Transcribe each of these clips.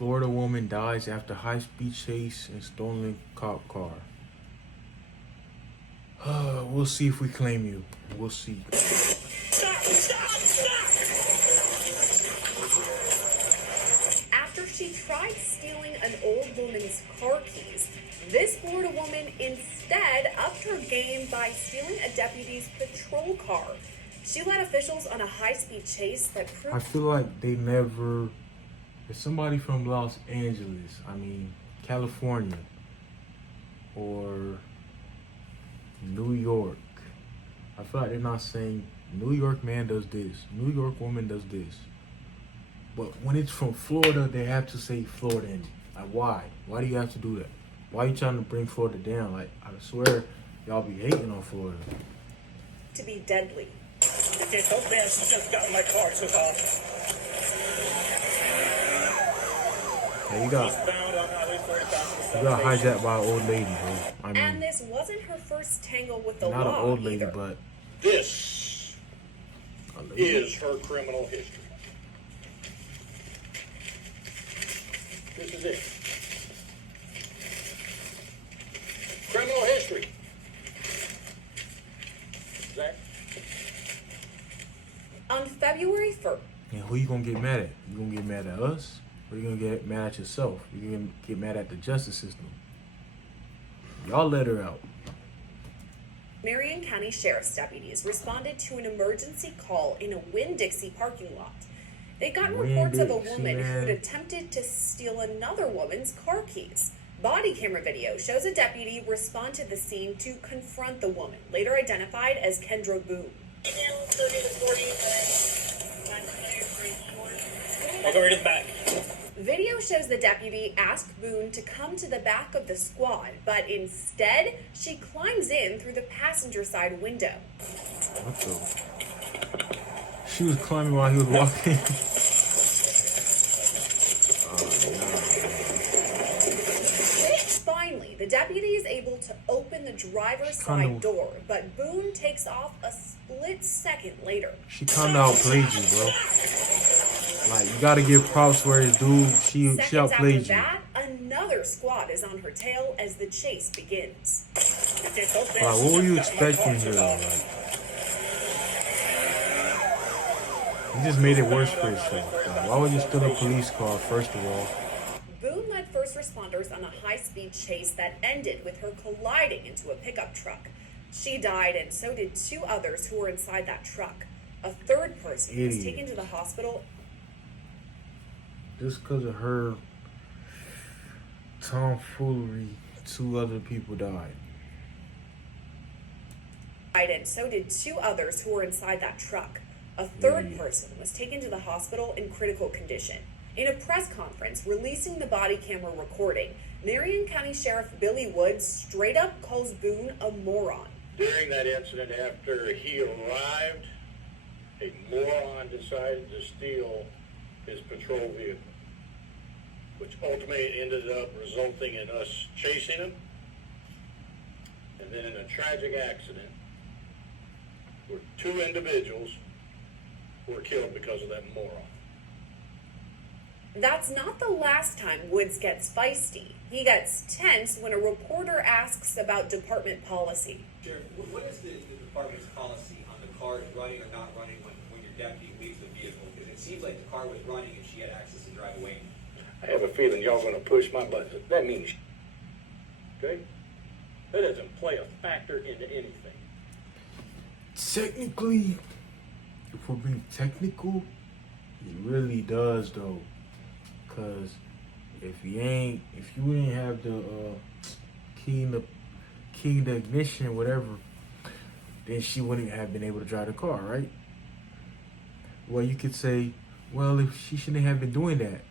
Florida woman dies after high-speed chase in stolen cop car. We'll see if we claim you. We'll see. After she tried stealing an old woman's car keys, this Florida woman instead upped her game by stealing a deputy's patrol car. She led officials on a high-speed chase that proved... I feel like they never... If somebody from Los Angeles, California, or New York, I feel like they're not saying, New York man does this, New York woman does this. But when it's from Florida, they have to say Floridian. Like, why? Why do you have to do that? Why are you trying to bring Florida down? Like, I swear, y'all be hating on Florida. ...to be deadly. It's so bad, she just got in my car, took off. Yeah, you got hijacked by an old lady, bro. And this wasn't her first tangle with the law. Not an old lady, either. but This is her criminal history. This is it. Criminal history. Zach? On February 1st. And who you gonna get mad at? You gonna get mad at us? Or you gonna get mad at yourself? You gonna get mad at the justice system? Y'all let her out. Marion County Sheriff's deputies responded to an emergency call in a Winn-Dixie parking lot. They got reports of a woman who'd attempted to steal another woman's car keys. Body camera video shows a deputy respond to the scene to confront the woman, later identified as Kendra Boone. I'll go right to the back. Video shows the deputy ask Boone to come to the back of the squad, but instead, she climbs in through the passenger side window. What the? She was climbing while he was walking. Finally, the deputy is able to open the driver's side door, but Boone takes off a split second later. She kinda outplayed you, bro. Like, you gotta give props where it's due. She outplayed you. After that, another squad is on her tail as the chase begins. Like, what were you expecting here? Like, you just made it worse for yourself. Like, why would you steal a police car, first of all? Boone led first responders on a high-speed chase that ended with her colliding into a pickup truck. She died, and so did two others who were inside that truck. A third person was taken to the hospital. Just because of her tomfoolery, two other people died. And so did two others who were inside that truck. A third person was taken to the hospital in critical condition. In a press conference releasing the body camera recording, Marion County Sheriff Billy Woods straight up calls Boone a moron. During that incident, after he arrived, a moron decided to steal his patrol vehicle, which ultimately ended up resulting in us chasing him, and then in a tragic accident where two individuals were killed because of that moron. That's not the last time Woods gets feisty. He gets tense when a reporter asks about department policy. Sheriff, what is the department's policy on the cars running or not running when your deputy leaves the vehicle? Because it seems like the car was running and she had access to drive away. I have a feeling y'all going to push my buttons. That means, okay? That doesn't play a factor into anything. Technically, if we're being technical, it really does though. Cause if you ain't have the key in the ignition, whatever, then she wouldn't have been able to drive the car, right? Well, you could say, well, if she shouldn't have been doing that.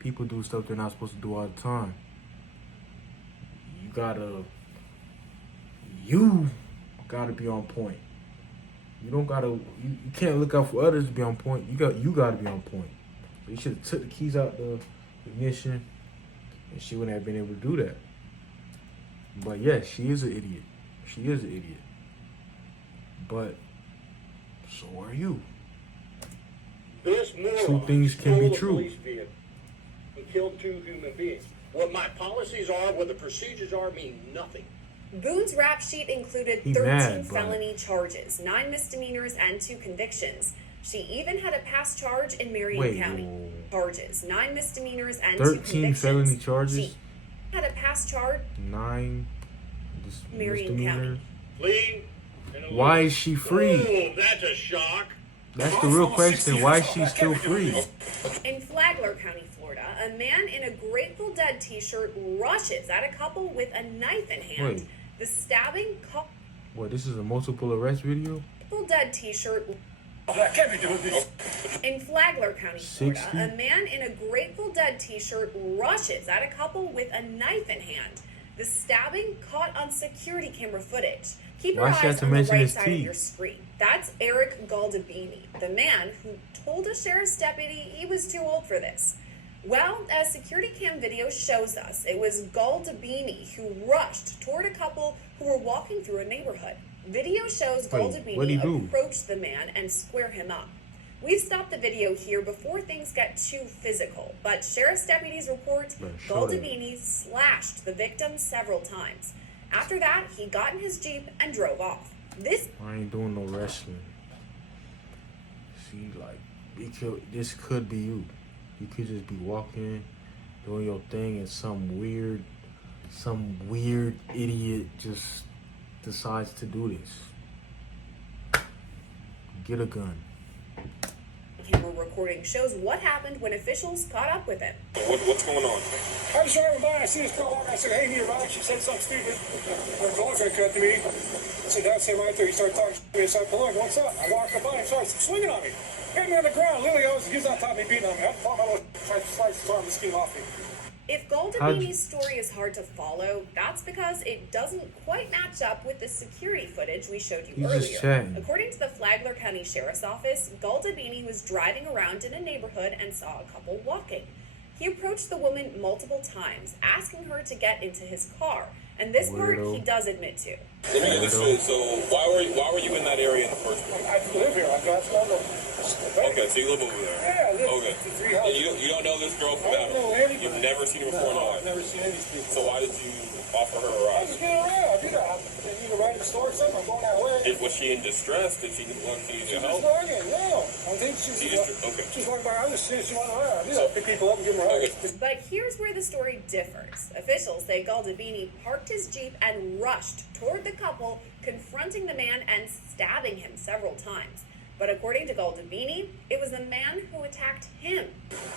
People do stuff they're not supposed to do all the time. You gotta be on point. You can't look out for others to be on point. You gotta be on point. So you should have took the keys out the ignition, and she wouldn't have been able to do that. But yes, she is an idiot. She is an idiot. But so are you. This moron Two things can be true. killed 2 human beings. What my policies are, what the procedures are, mean nothing. Boone's rap sheet included He 13 mad, but- felony charges, 9 misdemeanors, and 2 convictions. She even had a past charge in Marion Wait, County. whoa. Charges, 9 misdemeanors, and 2 13 convictions. felony charges? She had a past charge 9 Marion misdemeanors. Flee. Why is she free? Oh, that's a shock. That's the real question. Why is she still free? In Flagler County, Florida. A man in a Grateful Dead t-shirt rushes at a couple with a knife in hand. Wait. The stabbing What, this is a multiple arrest video? Grateful Dead t-shirt. I can't be doing this. In Flagler County, Florida, 60? a man in a Grateful Dead t-shirt rushes at a couple with a knife in hand. The stabbing caught on security camera footage. Keep your Why she eyes had to on the mention right his side of teeth? your screen. That's Eric Galdabini, the man who told a sheriff's deputy he was too old for this. Well, as security cam video shows us, it was Galdabini who rushed toward a couple who were walking through a neighborhood. Video shows What'd he Galdabini do? approach the man and square him up. We've stopped the video here before things get too physical, but sheriff's deputies report Bro, show that. Galdabini slashed the victim several times. After that, he got in his Jeep and drove off. This I ain't doing no wrestling. See, like, this could be you. You could just be walking, doing your thing, and some weird idiot just decides to do this. Get a gun. camera recording shows what happened when officials caught up with him. What's going on? I was driving by, I see this girl walking, I said, hey, near bike. She said something stupid. Her boyfriend cut to me. I said, that's him right there. He started talking to me. I said, hello, what's up? I walked up on him, started swinging on me. Hit me on the ground. Literally, he was on top of me, beating on me. I fought my little slice his arm, the skin off me. If Galdabini's story is hard to follow, that's because it doesn't quite match up with the security footage we showed you He's just earlier. chatting. According to the Flagler County Sheriff's Office, Galdabini was driving around in a neighborhood and saw a couple walking. He approached the woman multiple times, asking her to get into his car, and this part Weirdo. he does admit to. Let me get this straight. So why were you in that area in the first place? I live here. I got Okay, so you live over there. Yeah, I live Okay. in 3 And houses. you don't know this girl from I don't know Adam? anybody. You've never seen her before in No, your I've life? never seen any of these people. So why did you offer her a I ride? was getting around. I do that. I need to ride to the store or something. I'm going that way. Was she in distress? Did she want to use She your was help? walking. No. I think She she just, was okay. walking by. I was seeing she wanted to ride. I did. I pick people up and give them a ride. Okay. But here's where the story differs. Officials say Galdabini parked his Jeep and rushed toward the couple, confronting the man and stabbing him several times. But according to Galdabini, it was the man who attacked him.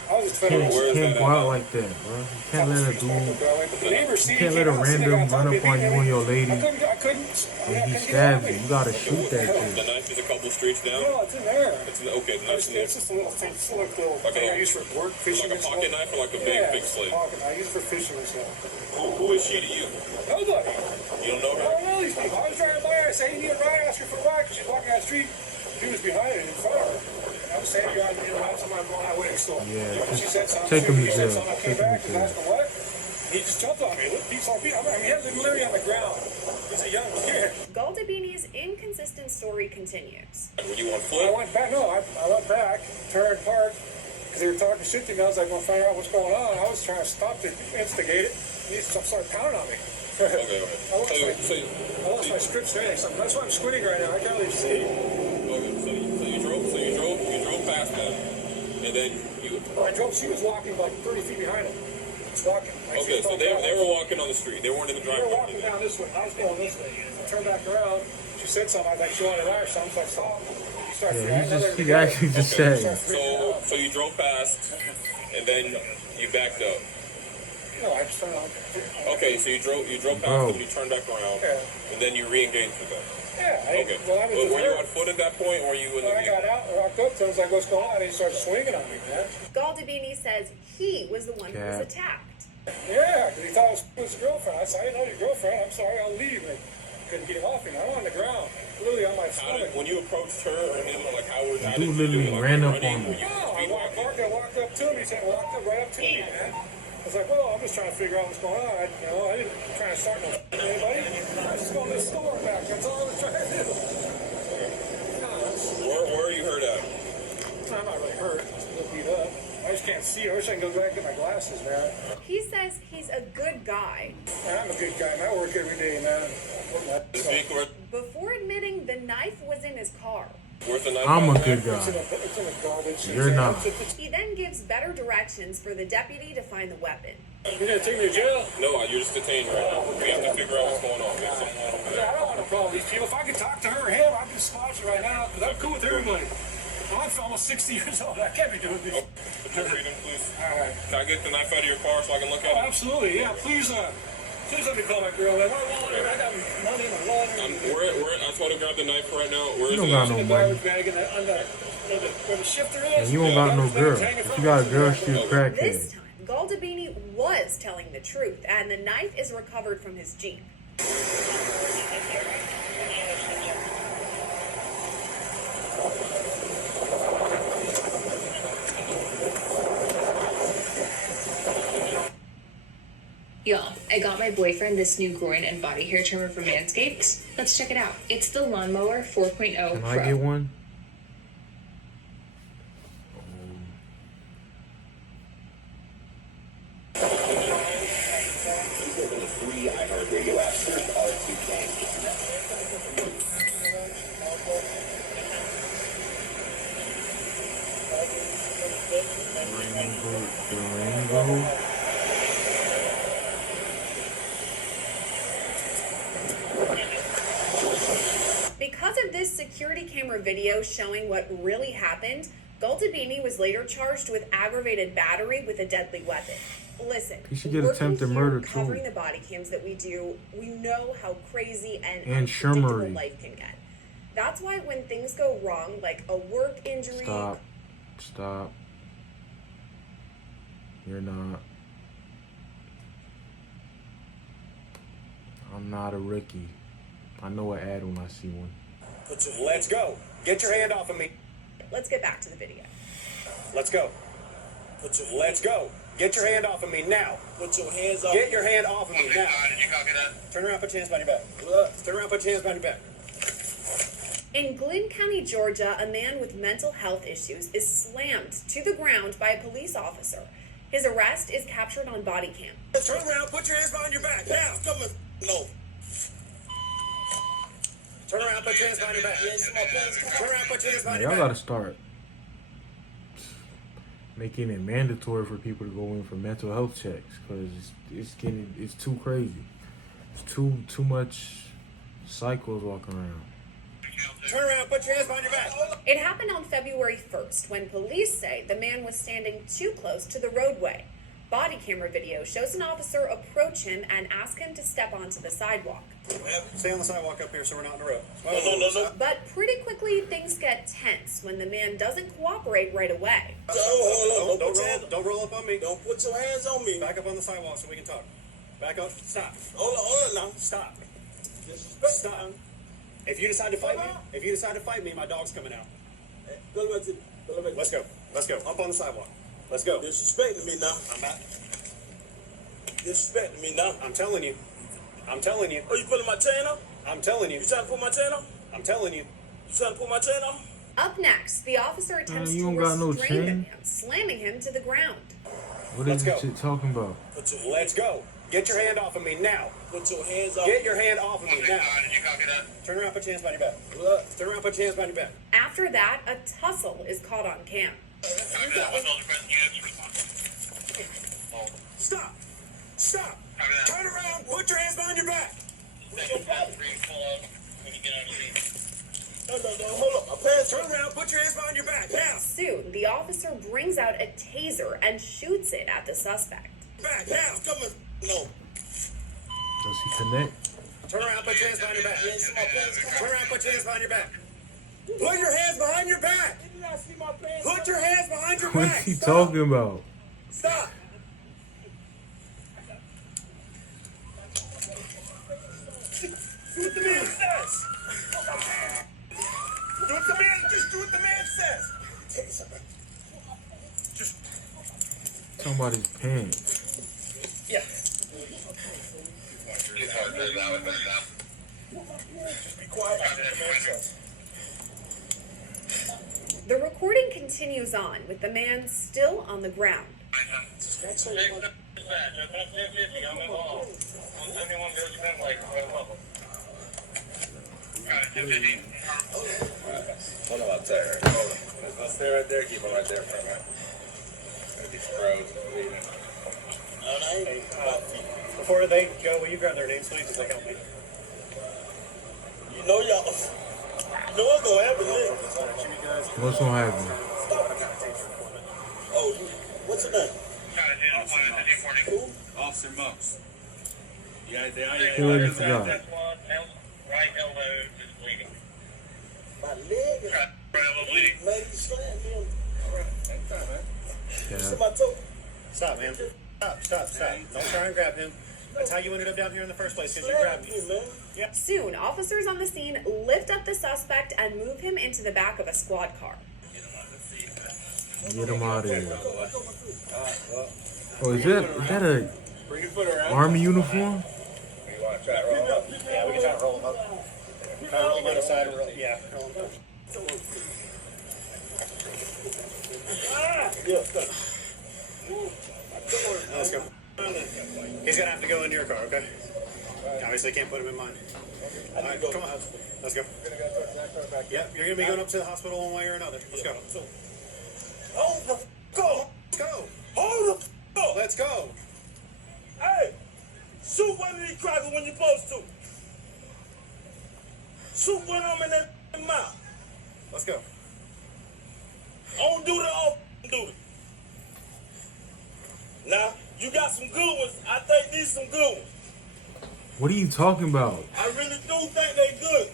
I was just trying Can't, to Where is can't that go at? out like that, bro. You can't let a dude. You can't let a random run up on you and your lady I couldn't. and he stabs you. You gotta shoot that The shit. knife is a couple streets down? No, it's in there. It's okay, the knife's in there. It's just a little thing. It's like a little Like thing a- I use for work, fishing. Like a and pocket stuff. knife or like a Yeah, big slate? pocket. I use it for fishing and stuff. Who is she to you? Nobody. You don't know I her? don't know these people. I was driving by. I said, hey, you need a ride? Ask her for a ride because she's walking down the street. He was behind her in front of her. And I was saying, you need a ride? Somebody going that way. So Yeah, she said something. take him to He said jail. something. I Take came him back to and jail. asked him what. He just jumped on me. Beats on me. I mean, he was literally on the ground. He's a young kid. Galdabini's inconsistent story continues. Were you on I foot? went back. No, I went back, turned, parked, because they were talking shit to me. I was like, "Gonna find out what's going on." I was trying to stop to instigate it. He started pounding on me. Okay, I lost okay. I lost my strips or anything. That's why I'm squinting right now. I can't really see. Okay, so you drove past them, and then you. I drove. She was walking like 30 feet behind him. Just walking. Like, Okay, so they were walking on the street. They weren't in the They were driveway. walking down this way. I was going this way. I turned back around. She said something. I was like, she wanted to ride or something. So I stopped. He started Yeah, freaking out. he actually just Okay. said. So you drove past, and then you backed up. No, I just turned on. Okay, so you drove past Bro. them, you turned back around, Yeah. and then you re-engaged with them. Yeah. Okay. Well, I was Were you on foot at that point, or were you in the When I got vehicle? out and walked up to him, I was like, what's going on? And he started swinging on me, man. Galdabini says he was the one who was Cat. attacked. Yeah, because he thought it was his girlfriend. I said, I didn't know your girlfriend. I'm sorry, I'll leave. And couldn't get off me. I'm on the ground, literally on my How did, stomach. when you approached her or him, like how did Dude you literally do it? Like, ran up running? on Were me. you No, I speed walked, walking? I walked up to him. He said, walked up right up to me, man. I was like, well, I'm just trying to figure out what's going on. I didn't try to start no anybody. I was just going to the store back. That's all I was trying to do. No, Where are you hurt at? I'm not really hurt. Just a little beat up. I just can't see. I wish I could go back and get my glasses, man. He says he's a good guy. I'm a good guy, man. I work every day, man. Before admitting the knife was in his car. Where's the knife? I'm a at? good It's in guy. a garbage. You're not. He then gives better directions for the deputy to find the weapon. You're gonna take me to jail? No, you're just detained right now. We have to figure out what's going on. There's something wrong with Yeah, that. I don't want to problem with these people. If I could talk to her or him, I'd be squashing right now. Because I'm cool with everybody. I'm almost 60 years old. I can't be doing this. Put your freedom, please. All right. Can I get the knife out of your car so I can look Oh, at it? absolutely. Yeah, please let me call my girl. My wallet, I got money in my wallet. I told her to grab the knife right now. Where You is don't it? got at? no The money. garbage bag where the shifter is. And you don't got no girl. If you got a girl, she a This crackhead. time, Galdabini was telling the truth, and the knife is recovered from his Jeep. Y'all, I got my boyfriend this new groin and body hair trimmer from Manscaped. Let's check it out. It's the Lawnmower 4.0 Can Pro. I get one? Rainbow. Because of this security camera video showing what really happened, Galdabini was later charged with aggravated battery with a deadly weapon. Listen, He should get working attempted here, murder, too. covering the body cams that we do, we know how crazy and And unpredictable shimmery. life can get. That's why when things go wrong, like a work injury, Stop. Stop. You're not. I'm not a rookie. I know an ad when I see one. Let's go. Get your hand off of me. let's get back to the video. Let's go. Let's go. Get your hand off of me now. Put your hands off. Get your hand off of me now. Did you copy that? Turn around, put your hands behind your back. Turn around, put your hands behind your back. In Glynn County, Georgia, a man with mental health issues is slammed to the ground by a police officer. His arrest is captured on body cam. Turn around, put your hands behind your back. Now. Come on. No. Turn around, put your hands behind your back. Turn around, put your hands behind Y'all your gotta back. start making it mandatory for people to go in for mental health checks because it's too crazy. It's too much cycles walking around. Turn around, put your hands behind your back. It happened on February 1st when police say the man was standing too close to the roadway. Body camera video shows an officer approach him and ask him to step onto the sidewalk. Stay on the sidewalk up here so we're not in the road. No. But pretty quickly, things get tense when the man doesn't cooperate right away. Hold on. Don't roll up on me. Don't put your hands on me. Back up on the sidewalk so we can talk. Back up. Stop. Hold on now. Stop. Disrespect. Stop. If you decide to fight me, my dog's coming out. Go back to. Let's go. Let's go. Up on the sidewalk. Let's go. Disrespecting me now. I'm back. Disrespecting me now. I'm telling you. I'm telling you. Oh, you pulling my chain off? I'm telling you. You trying to pull my chain off? I'm telling you. You trying to pull my chain off? Up next, the officer attempts you to don't got no restrain the chain? man, slamming him to the ground. What Let's is this go. shit talking about? Let's go. Get your hand off of me now. Put your hands off. Get your hand off of me now. Did you copy that? Turn around, put your hands behind your back. Turn around, put your hands behind your back. After that, a tussle is caught on cam. Copy that. What's all the present units response? Stop. Stop. Copy that. Turn around, put your hands behind your back. Pull up when you get out of the seat. No. Hold up. My pants. Turn around, put your hands behind your back. Now. Soon, the officer brings out a taser and shoots it at the suspect. Back. Now. Come on. No. Does he connect? Turn around, put your hands behind your back. Turn around, put your hands behind your back. Put your hands behind your back. Did you not see my pants? Put your hands behind your What back. is he Stop. talking about? Stop. Do what the man says. Do what the man. Just do what the man says. Tell you something. Just Talking about his pants. yeah. Just Just be quiet. Do what the man says. The recording continues on with the man still on the ground. Hold on, I'll tell you. I'll stay right there, keep him right there for a minute. These pros leaving. Hey, before they go, will you grab their names, please, because they help me? You know y'all. You know what's gonna happen then. What's gonna happen? Oh, what's your name? Who? Officer Monks. He already forgot. Right elbow is bleeding. My leg is maybe slammed him. Yeah. Somebody told me. Stop, man. Stop. Don't try and grab him. That's how you ended up down here in the first place, because you grabbed me. Man. Soon, officers on the scene lift up the suspect and move him into the back of a squad car. Get him out of here. Oh, is that a army uniform? You want to try to roll him up? Yeah, we can try to roll him up. Try to roll him on the side. Yeah, roll him up. Let's go. He's gonna have to go into your car, okay? Obviously, can't put him in mine. All right, come on. Let's go. Yep, you're gonna be going up to the hospital one way or another. Let's go. Hold the go. Let's go. Hold the go. Let's go. Hey, shoot one of these crackers when you're supposed to. Shoot one of them in that mouth. Let's go. On duty, off duty. Now, you got some good ones. I think these some good ones. What are you talking about? I really do think they good.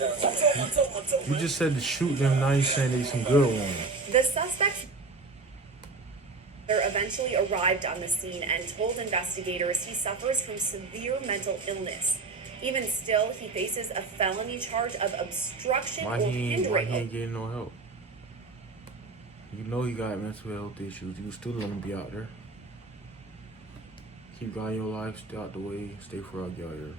I told, You just said to shoot them, now you saying they some good ones. The suspects eventually arrived on the scene and told investigators he suffers from severe mental illness. Even still, he faces a felony charge of obstruction Why or he hindering. ain't getting no help? You know he got mental health issues. You still let him be out there. Keep going your life, stay out the way, stay froggy out here.